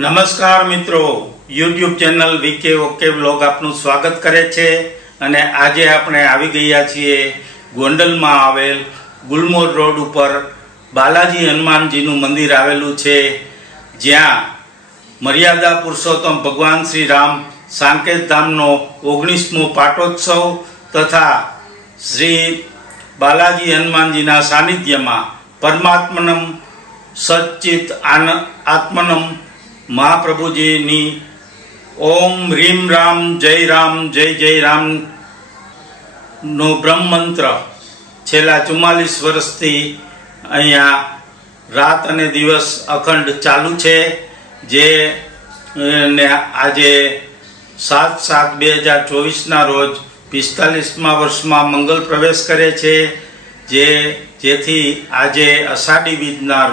નમસ્કાર મિત્રો, YouTube channel VK okay vlog આપનું સ્વાગત કરે છે અને આજે આપણે આવી ગયા છીએ ગોંડલમાં આવેલ ગુલમોર રોડ ઉપર બાલાજી હનુમાનજીનું મંદિર આવેલું છે, જ્યાં મર્યાદા પુરુષોત્તમ ભગવાન શ્રી રામ સાંકેત ધામનો 19મો પાટોત્સવ તથા શ્રી બાલાજી હનુમાનજીના સાનિધ્યમાં પરમાત્મનમ સચ્ચિત આત્મનમ મહાપ્રભુજીની ઓમ રીમ રામ જય જય રામ નો બ્રહ્મ મંત્ર છેલ્લા 44 વર્ષથી અહીંયા રાત અને દિવસ અખંડ ચાલુ છે, જે ને આજે 7/7/2024 રોજ 45મા વર્ષમાં મંગલ પ્રવેશ કરે છે, જેથી આજે અષાઢી બીજના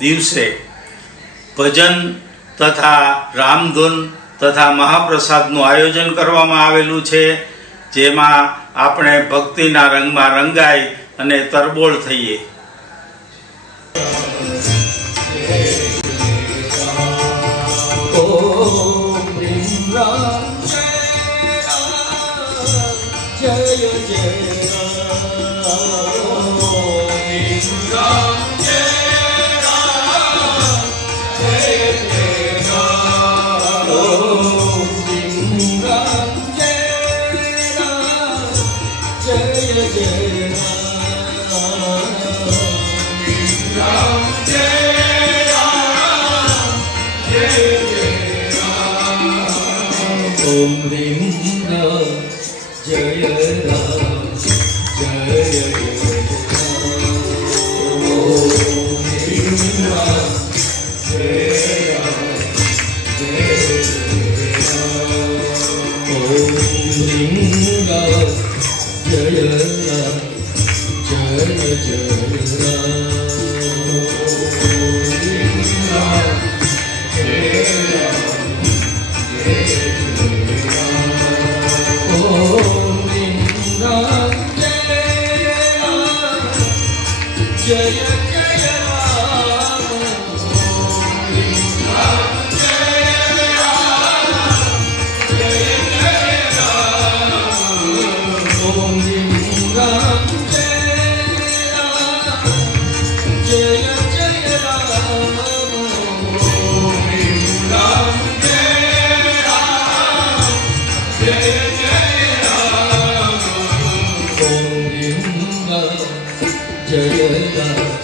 દિવસે ભજન તથા રામધૂન તથા મહાપ્રસાદનું આયોજન કરવામાં આવેલું છે, જેમાં આપણે ભક્તિના રંગમાં રંગાઈ અને તરબોળ થઈએ। ओम ह्रीं राम जय राम जय जय राम। ओम ह्रीं राम जय राम जय जय राम। ओम ह्रीं राम जय राम जय जय राम।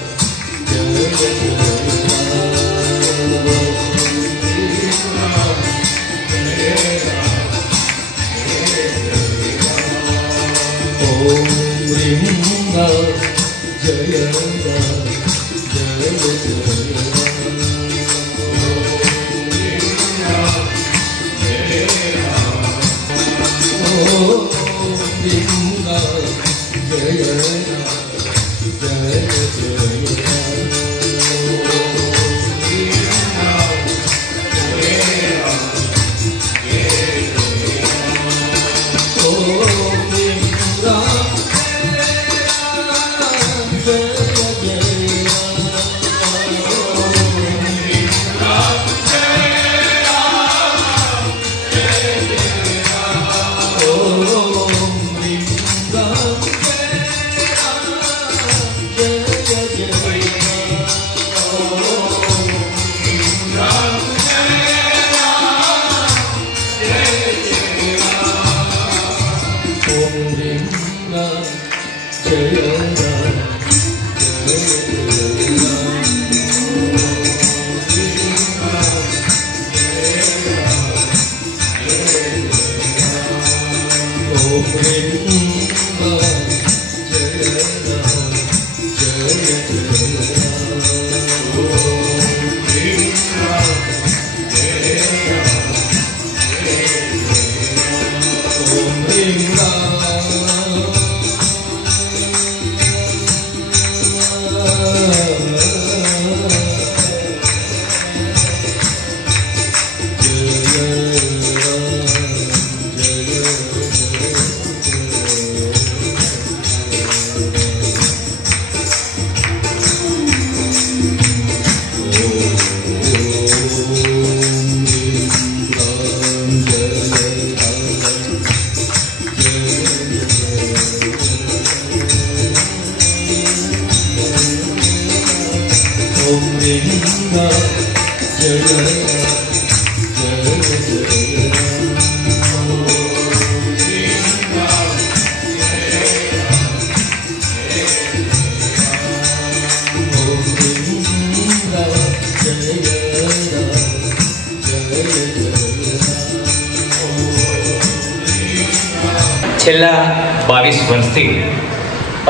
છેલ્લા 22 વર્ષથી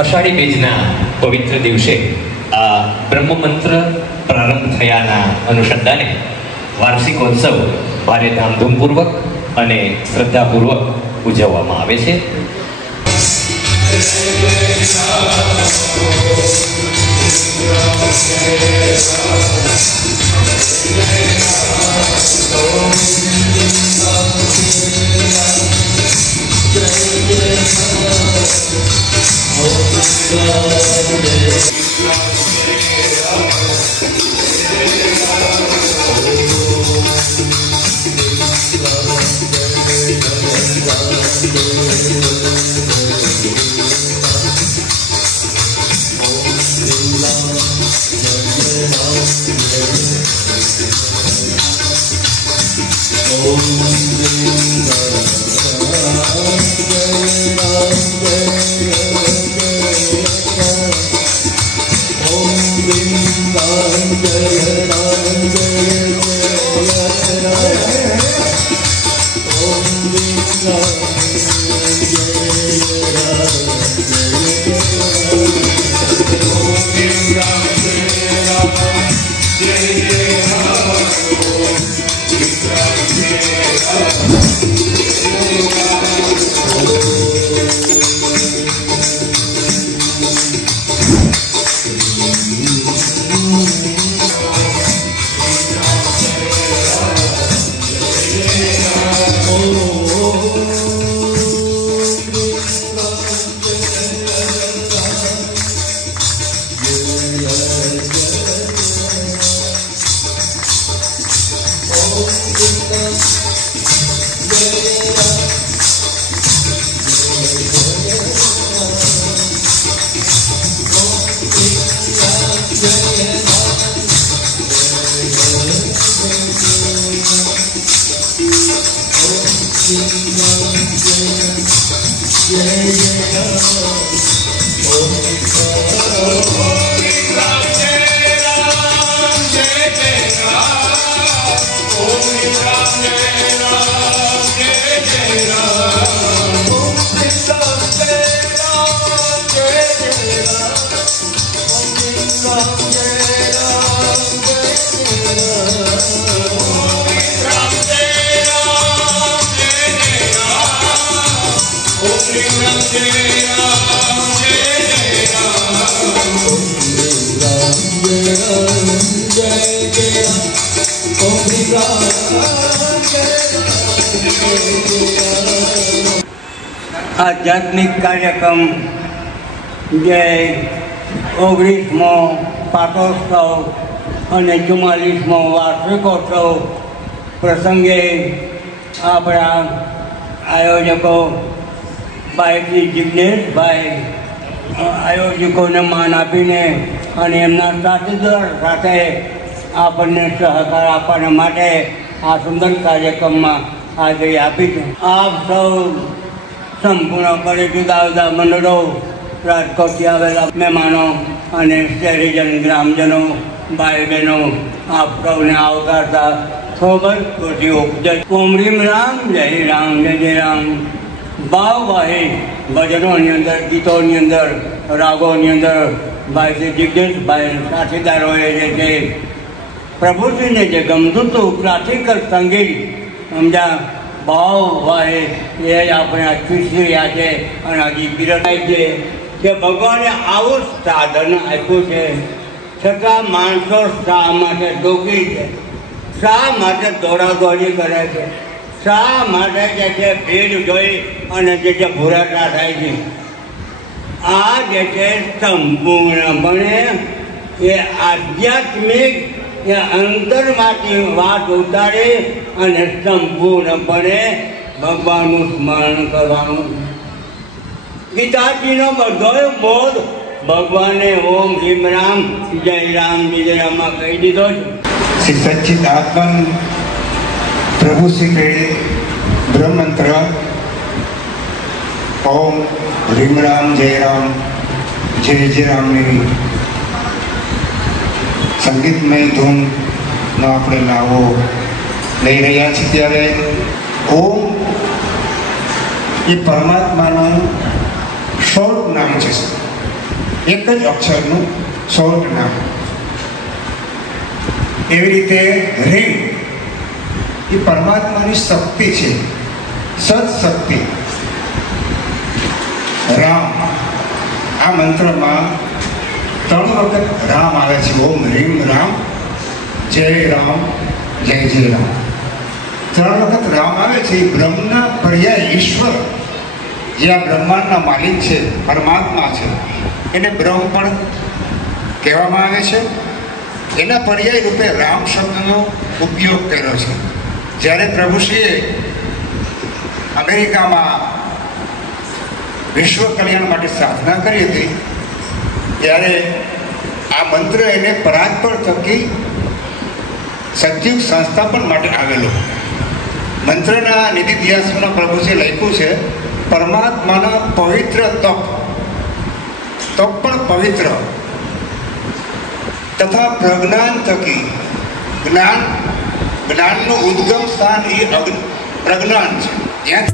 અષાઢી બીજના પવિત્ર દિવસે આ બ્રહ્મમંત્ર પ્રારંભ થયાના અનુસંધાને વાર્ષિકોત્સવ ભારે ધામધૂમપૂર્વક અને શ્રદ્ધાપૂર્વક ઉજવવામાં આવે છે. આધ્યાત્મિક કાર્યક્રમ જે 19મો પાટોત્સવ અને 44મો વાર્ષિકોત્સવ પ્રસંગે આપણા આયોજકો ભાઈ શ્રી જિજ્ઞેશભાઈ આયોજકોને માન આપીને અને એમના સાથીદાર સાથે આપણને સહકાર આપવા માટે આ સુંદર કાર્યક્રમમાં હાજરી આપી છે. આપ સૌ સંપૂર્ણપણે જુદા જુદા મંડળો, રાજકોટથી આવેલા મહેમાનો અને શહેરીજન ગ્રામજનો, ભાઈ બહેનો આપ સૌને આવકારતા ખૂબ જ ખુશી ઉપજે. ઓમ રીમ રામ, જય રામ, જય રામ. ભાવવાહી ભજનોની અંદર, ગીતોની અંદર, રાગોની અંદર ભાઈ શ્રી જિજ્ઞેશભાઈ સાથીદારોએ જે છે પ્રભુજીને જે ગમતું હતું ક્લાસિકલ સંગીત સમજા ભાવવાહી એ જ આપણે શીખી રહ્યા છે અને હજી બિરદાય છે કે ભગવાને આવું સાધન આપ્યું છે છતાં માણસો શા માટે દુઃખી છે, શા માટે દોડાદોડી કરે છે, શા માટે જે છે ભીડ જોઈ અને જે છે ભૂરાટા થાય છે. આ જે છે સંપૂર્ણપણે એ આધ્યાત્મિક એ અંતરમાંથી વાત ઉતારી અને સંપૂર્ણપણે ભગવાનનું સ્મરણ કરવાનું. ગીતાજીનો બધો બોધ ભગવાને ઓમ રીમ રામ, જય રામ, જય રામમાં કહી દીધો છે. શ્રી સચ્ચિદાત્મન પ્રભુ શ્રી પ્રેરિત બ્રહ્મમંત્ર ઓમ રીમ રામ, જય રામ, જય રામની સંગીતમય ધૂનનો આપણે લાવો લઈ રહ્યા છીએ. ત્યારે ઓમ એ પરમાત્માનું શોર્ટ નામ છે, એક જ અક્ષરનું શોર્ટ નામ. એવી રીતે રીમ એ પરમાત્માની શક્તિ છે, સત્શક્તિ. રામ, આ મંત્રમાં 3 વખત રામ આવે છે. ઓમ રીમ રામ, જય રામ, જય જય રામ. 3 વખત રામ આવે છે. બ્રહ્મના પર્યાય ઈશ્વર, જે આ બ્રહ્માંડના માલિક છે, પરમાત્મા છે, એને બ્રહ્મ પણ કહેવામાં આવે છે. એના પર્યાય રૂપે રામ શબ્દનો ઉપયોગ કર્યો છે. જ્યારે પ્રભુશ્રીએ અમેરિકામાં વિશ્વ કલ્યાણ માટે સાધના કરી હતી, ત્યારે આ મંત્ર એને પરાત્પર થકી સત્યુગ સંસ્થાપન માટે આવેલો. મંત્રના નિધિધ્યાસમાં પ્રભુશ્રીએ લખ્યું છે, પરમાત્માના પવિત્ર તપ પણ પવિત્ર તથા પ્રજ્ઞાન થકી જ્ઞાનનું ઉદ્ગમ સ્થાન એ પ્રજ્ઞાન છે. ત્યાં